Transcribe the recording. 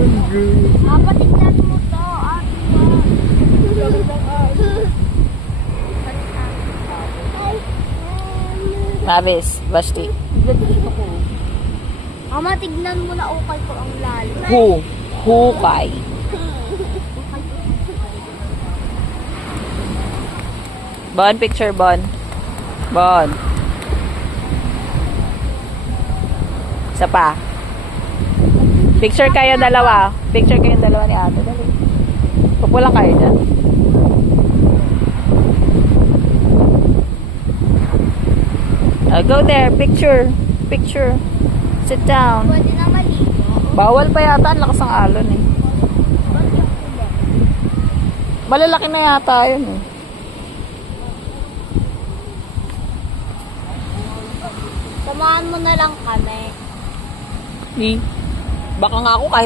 Papa, tignan mo to. Mabis, Basti. Ama, tignan mo na ukay ko ang lalim. Hukay. Bon, picture, Bon. Bon. Isa pa. Picture kayo dalawa. Picture kayo dalawa ni ate. Dali. Pupulang kayo dyan. Go there. Picture. Picture. Sit down. Pwede na maligo. Bawal pa yata. Ang lakas ng alon eh. Malalaki na yata yun eh. Samahan mo na lang kami. Baka nga ako kahit